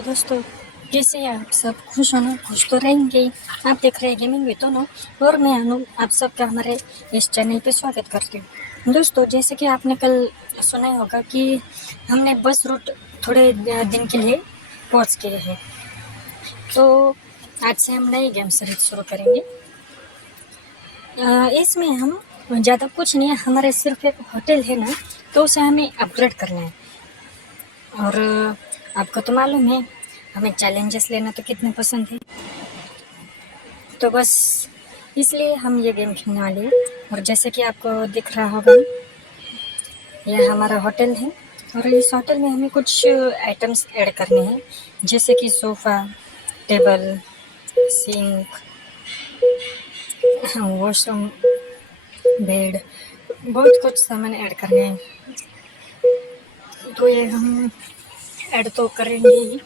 Hello दोस्तों, कैसे हैं आप सब? खुश हो ना? खुश तो रहेंगे। आप देख रहे हैं गेमिंग विद अनु और मैं अनु आप सबका हमारे इस चैनल पे स्वागत करती हूँ। दोस्तों, जैसे कि आपने कल सुना ही होगा कि हमने बस रूट थोड़े दिन के लिए पॉज किए हैं, तो आज से हम नई गेम सीरीज शुरू करेंगे। इसमें हम ज़्यादा कुछ नहीं, हमारे सिर्फ एक होटल है ना, तो उसे हमें अपग्रेड करना है। और आपको तो मालूम है हमें चैलेंजेस लेना तो कितने पसंद है, तो बस इसलिए हम ये गेम खेलने वाले हैं। और जैसे कि आपको दिख रहा होगा, यह हमारा होटल है और इस होटल में हमें कुछ आइटम्स ऐड करने हैं, जैसे कि sofa, table, sink, washroom, bed, बहुत कुछ सामान ऐड करने हैं। तो ये हम ऐड तो करेंगे ही।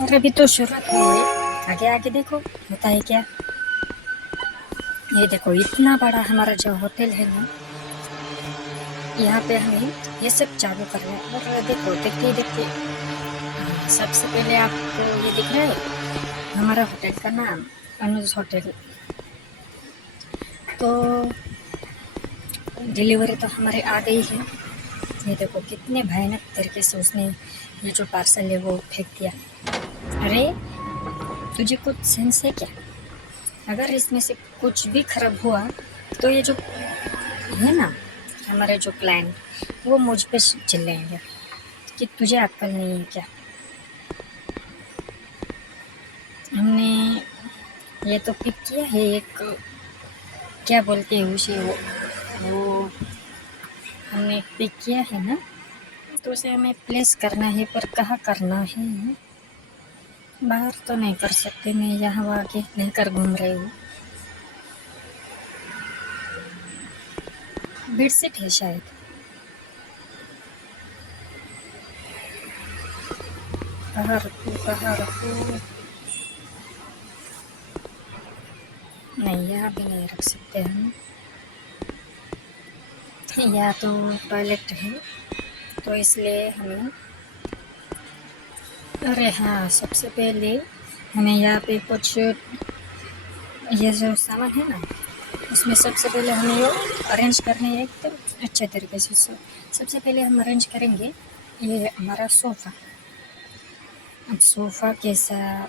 और अभी तो शुरुआत हुई है, आगे आगे देखो होता है क्या। ये देखो, इतना बड़ा हमारा जो होटल है ना, यहाँ पे हमें ये सब चालू करना है। और देखो, देखते ही देखते सबसे पहले आपको ये दिख रहा है हमारा होटल का नाम, अनुज होटल। तो डिलीवरी तो हमारे आ गई है। ये देखो कितने भयानक तरीके से उसने ये जो पार्सल है वो फेंक दिया। अरे, तुझे कुछ सेंस है क्या? अगर इसमें से कुछ भी खराब हुआ तो ये जो है ना हमारे जो क्लाइंट, वो मुझ पे चिल्लाएंगे कि तुझे अक्ल नहीं है क्या। हमने ये तो पिक किया है एक, क्या बोलते हैं उसे, वो हमने पिक किया है ना, तो उसे हमें प्लेस करना है, पर कहाँ करना है? बाहर तो नहीं कर सकते, मैं यहाँ आके लेकर घूम रही हूँ। बेडशीट है शायद। कहाँ रखूँ, कहाँ रखूँ? नहीं, यहाँ भी नहीं रख सकते हम। यहाँ तो टॉयलेट है, तो इसलिए हमें, अरे हाँ, सबसे पहले हमें यहाँ पे कुछ ये जो सामान है ना, उसमें सबसे पहले हमें ये अरेंज करने हैं एकदम अच्छे तरीके से। सबसे पहले हम अरेंज करेंगे ये हमारा सोफ़ा। अब सोफ़ा कैसा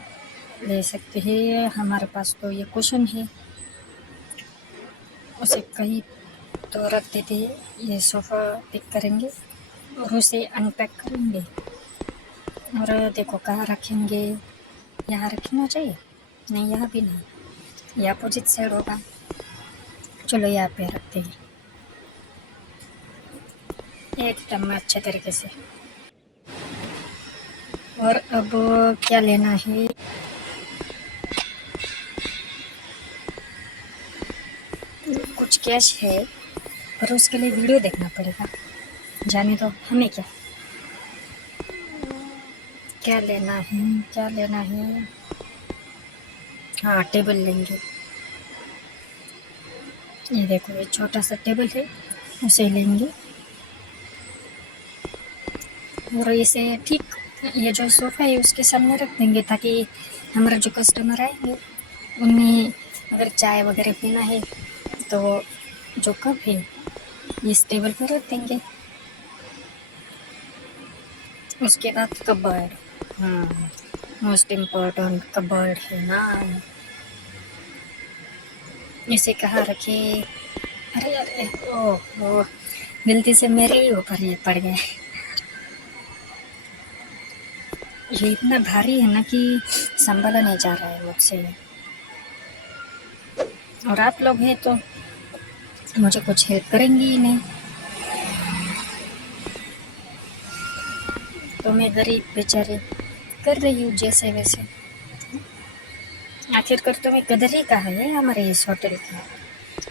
ले सकते हैं? हमारे पास तो ये कुशन है, उसे कहीं तो रख देते हैं। ये सोफ़ा पिक करेंगे और उसे अनपैक करेंगे। और देखो कहाँ रखेंगे, यहाँ रखना चाहिए? नहीं, यहाँ भी नहीं, ये अपोजिट साइड होगा। चलो यहाँ पे रखते हैं एकदम अच्छे तरीके से। और अब क्या लेना है? कुछ कैश है, पर उसके लिए वीडियो देखना पड़ेगा। जाने दो, हमें क्या। क्या लेना है, क्या लेना है? हाँ, टेबल लेंगे। ये देखो, ये छोटा सा टेबल है, उसे लेंगे। और इसे ठीक ये जो सोफ़ा है उसके सामने रख देंगे, ताकि हमारा जो कस्टमर आएंगे उन्हें अगर चाय वगैरह पीना है तो जो कप है इस टेबल पर रख देंगे। उसके बाद कबर्ड, हाँ, मोस्ट इम्पोर्टेंट कबर्ड है ना, इसे कहाँ रखे? अरे अरे, ओह, गलती से मेरे ही ऊपर ये पड़ गए। ये इतना भारी है ना कि संभाला नहीं जा रहा है मुझसे। और आप लोग हैं तो मुझे कुछ हेल्प करेंगी ही नहीं, तो मैं गरीब बेचारे कर रही हूँ जैसे वैसे। आखिरकार तुम्हें कदर ही कहाँ है हमारे इस होटल की?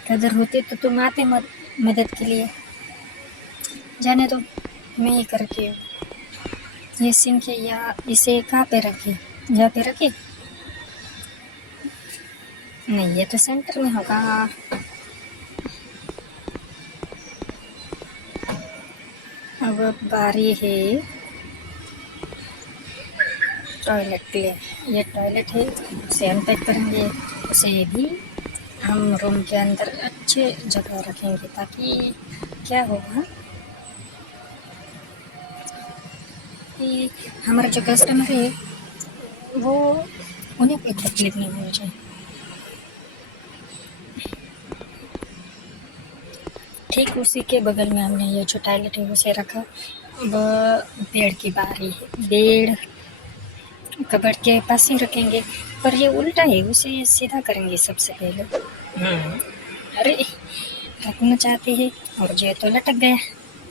कदर होती तो तुम आते मदद के लिए। जाने दो, मैं ही करती हूँ। ये सिंक है, या इसे कहाँ पे रखे? यहाँ पे रखे? नहीं, ये तो सेंटर में होगा। अब बारी है टॉयलेट के लिए। ये टॉयलेट है, उसे अनपैक करेंगे। उसे भी हम रूम के अंदर अच्छे जगह रखेंगे, ताकि क्या होगा कि हमारा जो कस्टमर है वो उन्हें कोई तकलीफ नहीं होनी चाहिए। ठीक उसी के बगल में हमने ये जो टॉयलेट है उसे रखा। अब बेड की बारी है। बेड कबर्ड के पास ही रखेंगे, पर ये उल्टा है, उसे सीधा करेंगे सबसे पहले। अरे रखना चाहते हैं और ये तो लटक गया।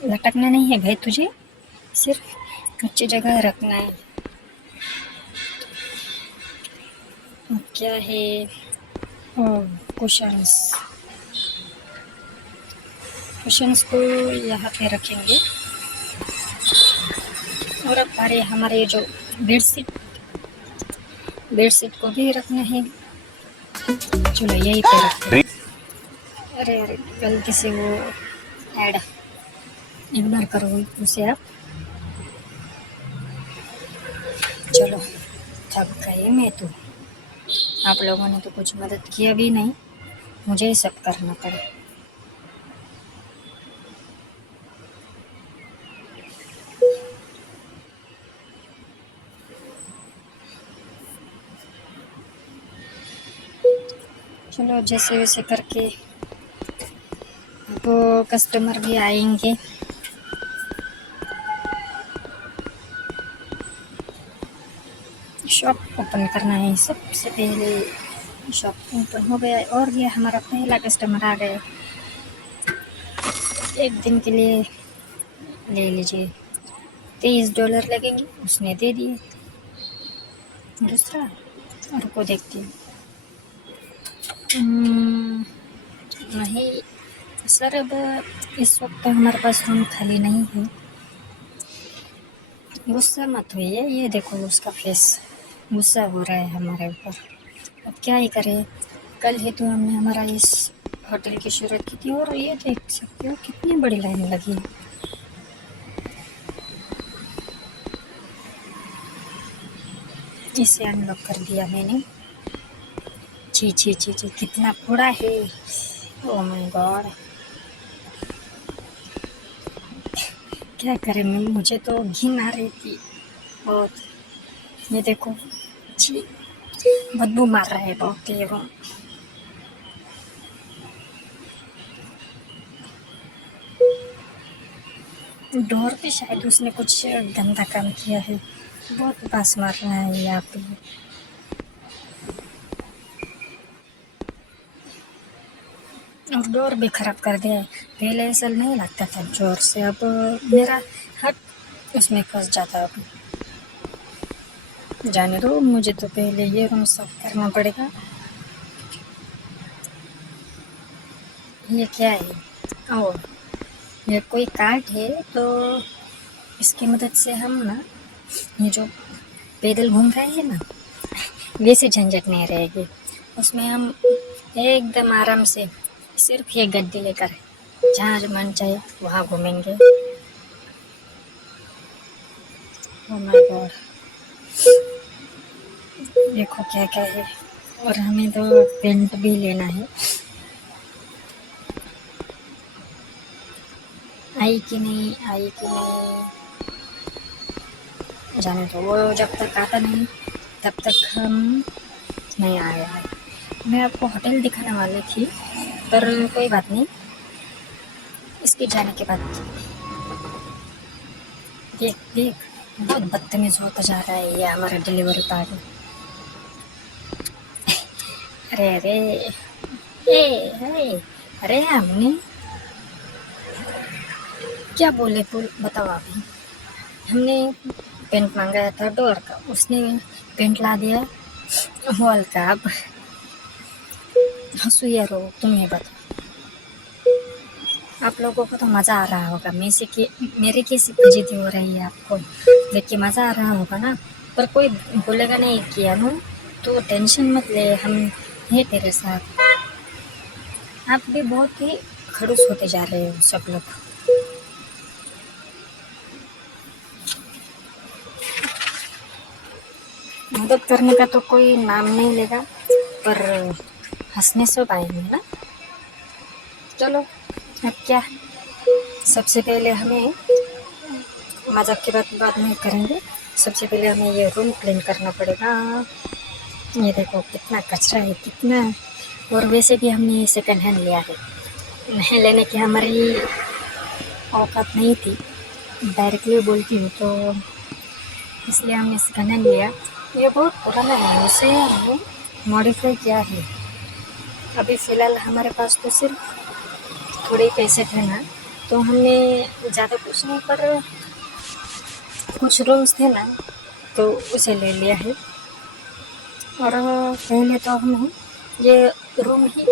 लटकना नहीं है भाई, तुझे सिर्फ अच्छी जगह रखना है। अब क्या है, कुशन्स। कुशन्स को यहाँ पे रखेंगे। और अब बारी हमारे जो बेडशीट को भी रखना है। चलो यही पे रखते हैं। अरे गलती से वो ऐड इग्नोर करो उसे आप। चलो थक गए मैं तो। आप लोगों ने तो कुछ मदद किया भी नहीं, मुझे ही सब करना पड़ा। चलो जैसे वैसे करके वो कस्टमर भी आएंगे। शॉप ओपन करना है, सबसे पहले शॉप ओपन हो गया और ये हमारा पहला कस्टमर आ गया। एक दिन के लिए ले लीजिए, $30 लगेंगे, उसने दे दिए। दूसरा और को देखती हूँ। नहीं सर, अब इस वक्त हमारे पास रूम खाली नहीं है। गुस्सा मत होइए, ये देखो उसका फेस, गुस्सा हो रहा है हमारे ऊपर। अब क्या ही करें, कल ही तो हमने हमारा इस होटल की शुरुआत की थी और ये देख सकते हो कितनी बड़ी लाइन लगी है। इसे अनलॉक कर दिया मैंने। छी छी छी छी, कितना कूड़ा है। ओह माय गॉड, क्या करें मैं, मुझे तो घिन आ रही थी बहुत। ये देखो, छी बदबू मार रहा है बहुत ये रूम। डोर पे शायद उसने कुछ गंदा काम किया है, बहुत बास मार रहा है यहाँ पे। और डोर भी खराब कर दिया है। पहले ऐसा नहीं लगता था जोर से, अब मेरा हाथ उसमें फंस जाता। अब जाने दो, मुझे तो पहले ये रूम साफ करना पड़ेगा। ये क्या है, ओ ये कोई कार्ड है, तो इसकी मदद से हम ना ये जो पैदल घूम रहे हैं ना, वैसे झंझट नहीं रहेगी। उसमें हम एकदम आराम से सिर्फ ये गद्दी लेकर जहाँ मन चाहे वहाँ घूमेंगे। ओह माय गॉड, देखो क्या क्या है। और हमें तो पेंट भी लेना है। आई कि नहीं, आई कि नहीं, जाने दो। वो जब तक आता नहीं तब तक हम नहीं आया है। मैं आपको होटल दिखाने वाली थी, पर कोई बात नहीं, इसके जाने के बाद। देख देख, बहुत बदतमीज होता जा रहा है ये हमारा डिलीवरी पार्टनर। अरे अरे ए, अरे हमने क्या बोले, बताओ आप ही। हमने पेंट मंगाया था डोर का, उसने पेंट ला दिया वॉल का। अब हंसू या रो तुम्हें बताओ। आप लोगों को तो मज़ा आ रहा होगा, मेरी कैसी फजीती हो रही है आपको देख के मज़ा आ रहा होगा ना। पर कोई बोलेगा नहीं कि अनु तो टेंशन मत ले, हम हैं तेरे साथ। आप भी बहुत ही खड़ूस होते जा रहे हो सब लोग। मदद करने का तो कोई नाम नहीं लेगा, पर हंसने सब आएंगे ना। चलो अब क्या, सबसे पहले हमें, मजाक की बात बाद में करेंगे, सबसे पहले हमें ये रूम क्लीन करना पड़ेगा। ये देखो कितना कचरा है, कितना। और वैसे भी हमने सेकंड हैंड लिया है, नहीं लेने की हमारी औकात नहीं थी, डायरेक्टली बोलती हूँ, तो इसलिए हमने सेकंड हैंड लिया। ये बहुत पुराना है, उसे हमने मॉडिफाई किया है। अभी फ़िलहाल हमारे पास तो सिर्फ थोड़े पैसे थे ना, तो हमने ज़्यादा कुछ नहीं, पर कुछ रूम्स थे ना, तो उसे ले लिया है। और पहले तो हमें ये रूम ही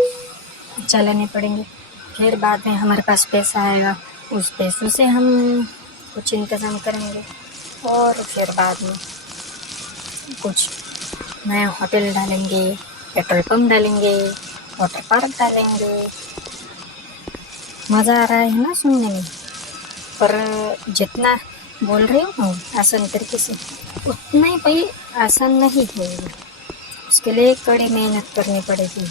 चलाने पड़ेंगे, फिर बाद में हमारे पास पैसा आएगा, उस पैसों से हम कुछ इंतज़ाम करेंगे, और फिर बाद में कुछ नया होटल डालेंगे, पेट्रोल पंप डालेंगे, वाटर पार्क डालेंगे। मज़ा आ रहा है ना सुनने में, पर जितना बोल रही हूँ ना आसान तरीके से, उतना ही भाई आसान नहीं है। उसके लिए कड़ी मेहनत करनी पड़ेगी।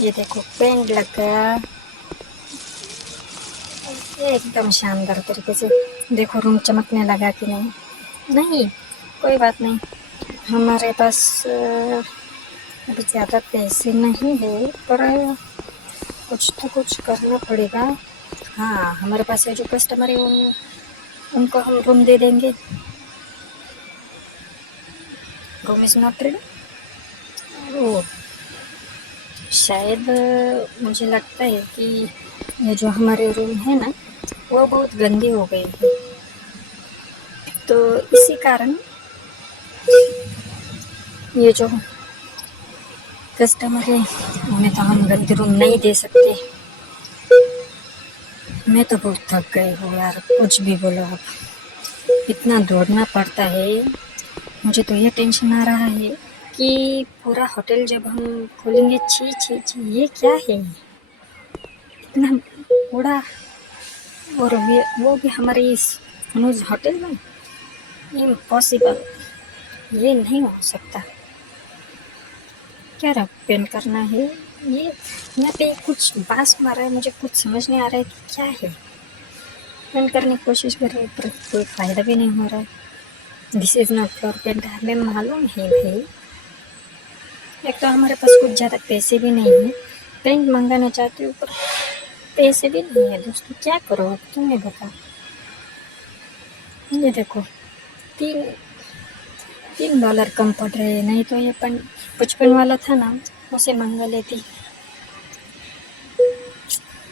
ये देखो पेंट लग गया एकदम शानदार तरीके से। देखो रूम चमकने लगा कि नहीं। नहीं, कोई बात नहीं, हमारे पास अभी ज़्यादा पैसे नहीं है, पर कुछ तो कुछ करना पड़ेगा। हाँ, हमारे पास ये जो कस्टमर है उनको हम रूम दे देंगे। Room is not ready. Oh, शायद मुझे लगता है कि ये जो हमारे रूम है ना, वो बहुत गंदी हो गई है, तो इसी कारण ये जो कस्टमर है उन्हें तो हम गंदे रूम नहीं दे सकते। मैं तो बहुत थक गई हूँ यार, कुछ भी बोलो आप, इतना दौड़ना पड़ता है। मुझे तो ये टेंशन आ रहा है कि पूरा होटल जब हम खोलेंगे, छी छी छी, ये क्या है इतना बड़ा, और वो भी हमारे इस अनुज होटल में। इम्पॉसिबल, ये नहीं हो सकता। क्या रख पेंट करना है, ये यहाँ पे कुछ बांस मारा है, मुझे कुछ समझ नहीं आ रहा है कि क्या है। पेंट करने की कोशिश कर रहे हैं, पर कोई फ़ायदा भी नहीं हो रहा है। This is not floor paint, हमें मालूम है भाई। एक तो हमारे पास कुछ ज़्यादा पैसे भी नहीं है, पेंट मंगाना चाहती हूँ, पर पैसे भी नहीं है दोस्तों, क्या करो अब तुम्हें बता। ये देखो $3 कम पड़ रहे हैं, नहीं तो ये 55 वाला था ना, उसे मंगा लेती।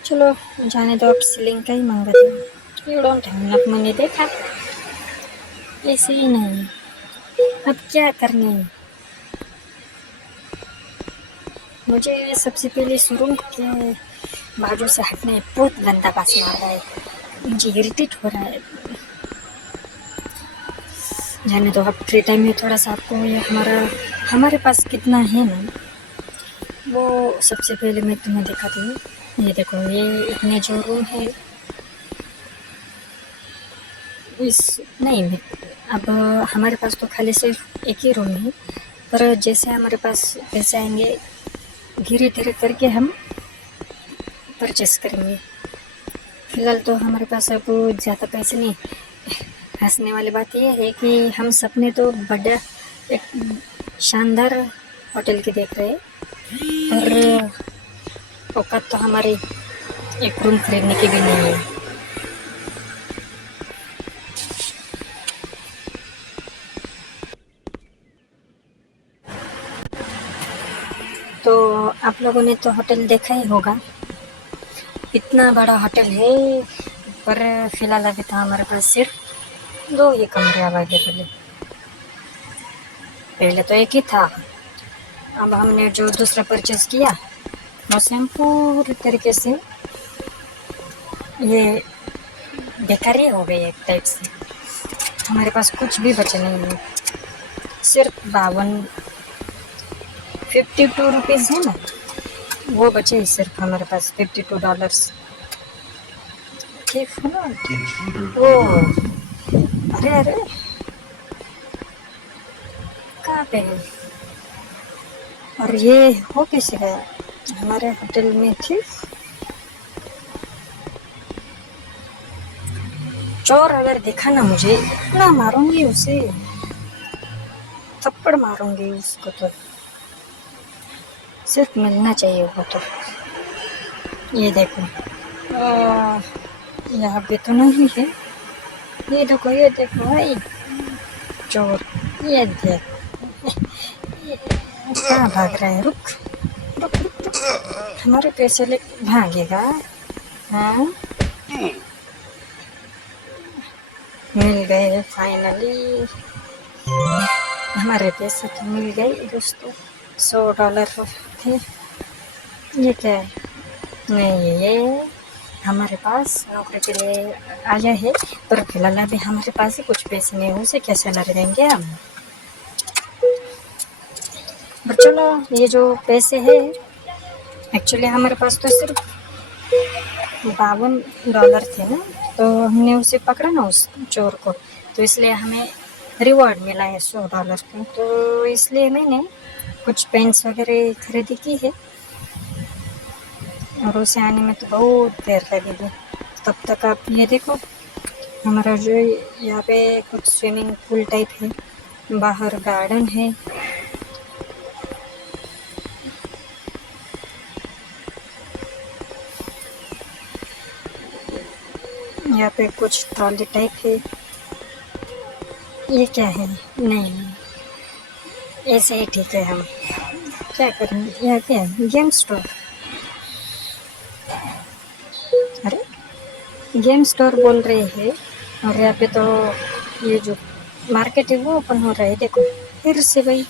चलो जाने दो, अब सीलिंग का ही मंगाती हूँ। You don't have enough money, देखा, ऐसे ही नहीं। अब क्या करना है मुझे, सबसे पहले इस रूम के बाजू से हटना है, बहुत गंदा बास मार रहा है, मुझे इरिटेट हो रहा है। जाने दो, अब फ्री टाइम में थोड़ा सा आपको ये हमारे पास कितना है ना, वो सबसे पहले मैं तुम्हें दिखाती हूँ। ये देखो, ये इतने जो रूम है इस नहीं, अब हमारे पास तो खाली सिर्फ एक ही रूम है, पर जैसे हमारे पास पैसे आएंगे धीरे धीरे करके हम परचेस करेंगे। फ़िलहाल तो हमारे पास अब ज़्यादा पैसे नहीं। हंसने वाली बात यह है कि हम सपने तो बड़ा एक शानदार होटल की देख रहे हैं, पर औकात तो हमारी एक रूम खरीदने की भी नहीं है। तो आप लोगों ने तो होटल देखा ही होगा, इतना बड़ा होटल है, पर फिलहाल अभी तो हमारे पास सिर्फ 2 ही कमरे अवेलेबल है। पहले तो एक ही था, अब हमने जो दूसरा परचेस किया उससे हम पूरी तरीके से ये बेकार ही हो गई एक टाइप से। हमारे पास कुछ भी बचा नहीं है, सिर्फ 52 रुपीज़ है ना, वो बचे ही सिर्फ हमारे पास $52। ठीक है ना। ओ, अरे अरे, कहाँ पे है और ये हो कैसे गया? हमारे होटल में थी। चोर अगर दिखा ना मुझे इतना मारूंगी उसे, थप्पड़ मारूंगी उसको, तो सिर्फ मिलना चाहिए वो तो। ये देखो, यहाँ पे तो नहीं है। ये देखो भाई, चोर। ये देख, कहाँ भाग रहा है? रुक रुक रुक रुक, हमारे पैसे ले भागेगा? हाँ, मिल गए फाइनली। हमारे पैसे तो मिल गए दोस्तों, $100 थे। ये क्या है? नहीं, ये हमारे पास नौकरी के लिए आया है, पर फिलहाल अभी हमारे पास ही कुछ पैसे नहीं, उसे क्या सैलरी देंगे हम? पर चलो, ये जो पैसे है, एक्चुअली हमारे पास तो सिर्फ $52 थे ना, तो हमने उसे पकड़ा ना, उस चोर को, तो इसलिए हमें रिवॉर्ड मिला है $100 का। तो इसलिए मैंने कुछ पेंट्स वगैरह खरीदी की है, और उसे आने में तो बहुत देर लगेगी। तब तक आप ये देखो, हमारा जो यहाँ पे कुछ स्विमिंग पूल टाइप है, बाहर गार्डन है। यहाँ पे कुछ ट्रॉली टाइप है। ये क्या है? नहीं, ऐसे ही ठीक है। हम क्या करेंगे? यह क्या है? Game store. अरे, गेम स्टोर बोल रहे हैं, और यहाँ पे तो ये जो मार्केट है वो ओपन हो रहा है। देखो, फिर से भाई,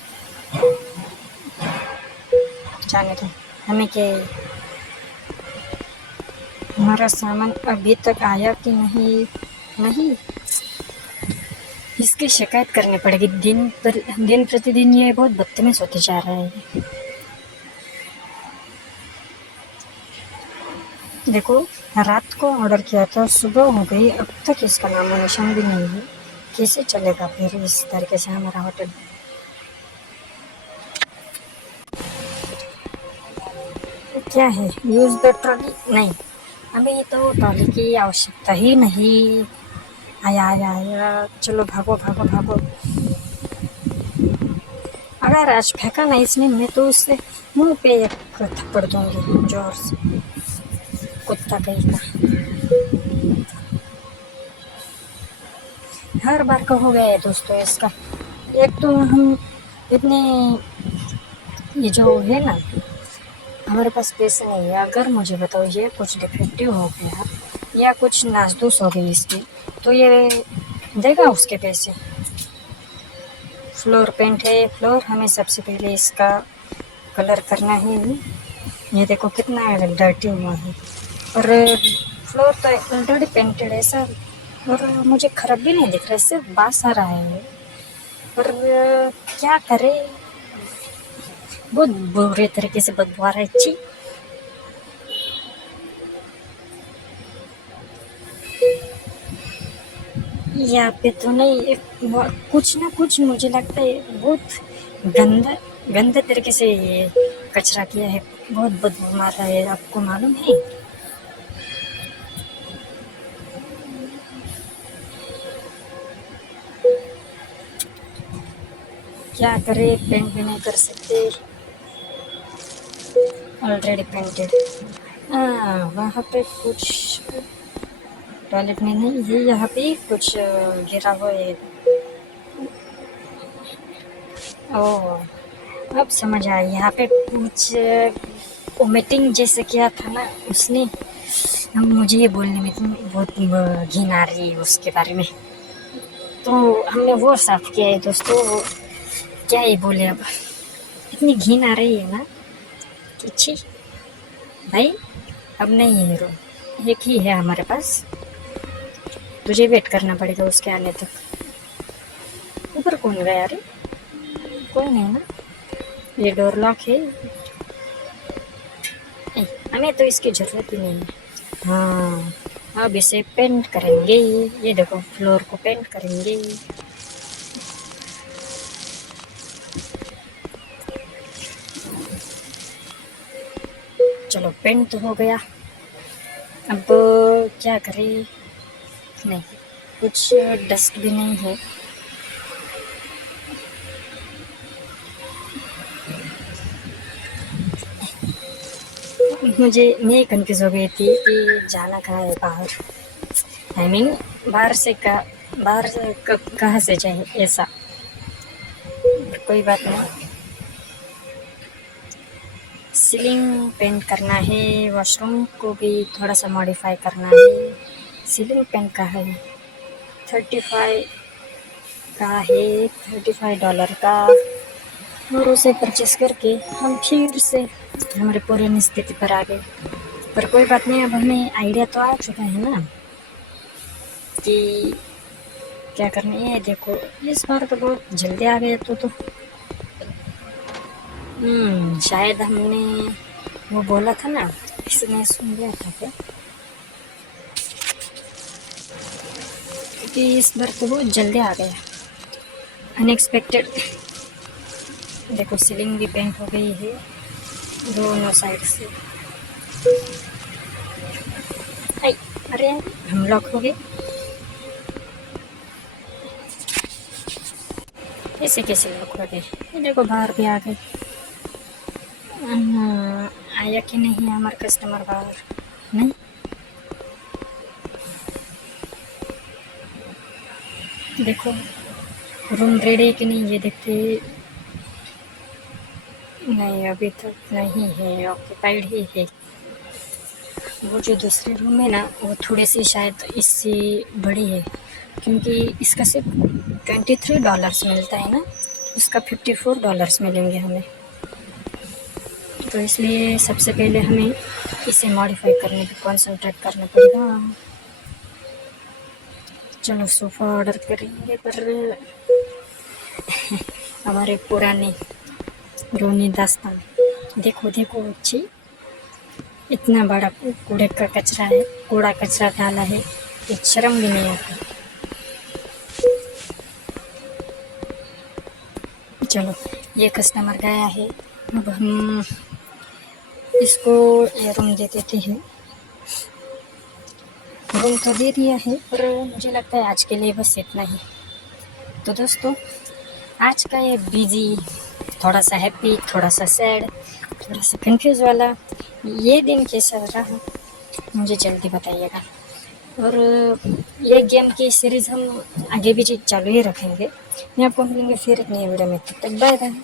जाने दो, हमें क्या, हमारा सामान अभी तक आया कि नहीं, इसकी शिकायत करनी पड़ेगी। दिन प्रतिदिन ये बहुत बदतमीज होते जा रहा है। देखो, रात को ऑर्डर किया था, सुबह हो गई, अब तक इसका नामो निशान भी नहीं है। कैसे चलेगा फिर इस तरीके से हमारा होटल? क्या है? Use the trolley? नहीं, हमें तो ट्रॉली की आवश्यकता ही नहीं। आया आया आया, चलो भागो भागो भागो। अगर आज फेंका ना इसने, मैं तो उससे मुंह पे एक थप्पड़ दूंगी जोर से, कुत्ता कहीं का। हर बार का हो गया है दोस्तों इसका। एक तो हम इतने, ये जो है ना, हमारे पास पैसे नहीं है। अगर मुझे बताओ ये कुछ डिफेक्टिव हो गया या कुछ नासदूस हो गई इसकी, तो ये देगा उसके पैसे? फ्लोर पेंट है, फ्लोर हमें सबसे पहले इसका कलर करना है। ये देखो कितना डर्टी हुआ है, और फ्लोर तो ऑलरेडी पेंटेड है सर, और मुझे खराब भी नहीं दिख रहा है, सिर्फ बास आ रहा है। पर क्या करे, बहुत बुरे तरीके से बदबू आ रहा है। छी, यहाँ पे तो नहीं, कुछ ना कुछ मुझे लगता है बहुत गंदा गंदे तरीके से ये कचरा किया है, बहुत बदबू मार रहा है, आपको मालूम है? क्या करे, पेंट भी नहीं कर सकते, ऑलरेडी पेंटेड। हाँ, वहाँ पे कुछ टॉयलेट में नहीं है, यहाँ पे कुछ गिरा हुआ है। ओह, अब समझ आया, यहाँ पे कुछ वोमिटिंग जैसे किया था ना उसने। अब मुझे ये बोलने में तो बहुत घिन आ रही है उसके बारे में, तो हमने वो साफ किया है दोस्तों। क्या ही बोले अब, इतनी घिन आ रही है ना कि छी भाई। अब नहीं है हीरो, एक ही है हमारे पास, तुझे वेट करना पड़ेगा उसके आने तक। ऊपर कौन गया? अरे कोई नहीं ना, ये डोर लॉक है। हमें तो इसकी ज़रूरत ही नहीं है। हाँ, अब इसे पेंट करेंगे। ये देखो, फ्लोर को पेंट करेंगे। चलो पेंट तो हो गया, अब क्या करें। नहीं, कुछ डस्ट भी नहीं है। मैं कंफ्यूज हो गई थी कि जाना कहाँ है बाहर। आई मीन बाहर से कहाँ से जाए ऐसा। कोई बात नहीं, सीलिंग पेंट करना है, वॉशरूम को भी थोड़ा सा मॉडिफाई करना है। सीलिंग पेंट का है, 35 का है, $35 का। और उसे परचेस करके हम फिर से हमारे पुरानी स्थिति पर आ गए। पर कोई बात नहीं, अब हमें आइडिया तो आ चुका है ना कि क्या करना है। देखो इस बार तो बहुत जल्दी आ गए तो शायद हमने वो बोला था ना, इसने सुन लिया था क्या? क्योंकि इस बार तो बहुत जल्दी आ गया, अनएक्सपेक्टेड। देखो सीलिंग भी पेंट हो गई है दोनों साइड से। अरे हम लॉक हो गए, ऐसे कैसे लॉक हो गए? ये देखो बाहर भी आ गए। आया कि नहीं हमारा कस्टमर बाहर? नहीं, देखो रूम रेडी है कि नहीं ये देखते। नहीं अभी तक नहीं है, ऑक्यूपाइड ही है। वो जो दूसरे रूम है ना, वो थोड़ी सी शायद इससे बड़ी है, क्योंकि इसका सिर्फ $23 मिलता है ना, उसका $54 मिलेंगे हमें। तो इसलिए सबसे पहले हमें इसे मॉडिफाई करने पे कॉन्सेंट्रेट करना पड़ेगा। चलो सोफ़ा ऑर्डर करेंगे, पर हमारे पुराने रोनी दास्तान। देखो देखो अच्छी, इतना बड़ा कूड़े का कचरा है, कूड़ा कचरा डाला है, एक शर्म भी नहीं आती। चलो ये कस्टमर गया है, अब हम इसको ये रूम दे देते हैं। रूम तो दे दिया है, पर मुझे लगता है आज के लिए बस इतना ही। तो दोस्तों आज का ये बिजी, थोड़ा सा हैप्पी, थोड़ा सा सैड, थोड़ा सा कंफ्यूज वाला ये दिन कैसा रहा मुझे जल्दी बताइएगा। और ये गेम की सीरीज़ हम आगे भी चालू ही रखेंगे। मैं आपको मिलेंगे फिर एक नई वीडियो में, तब तक बाय बाय।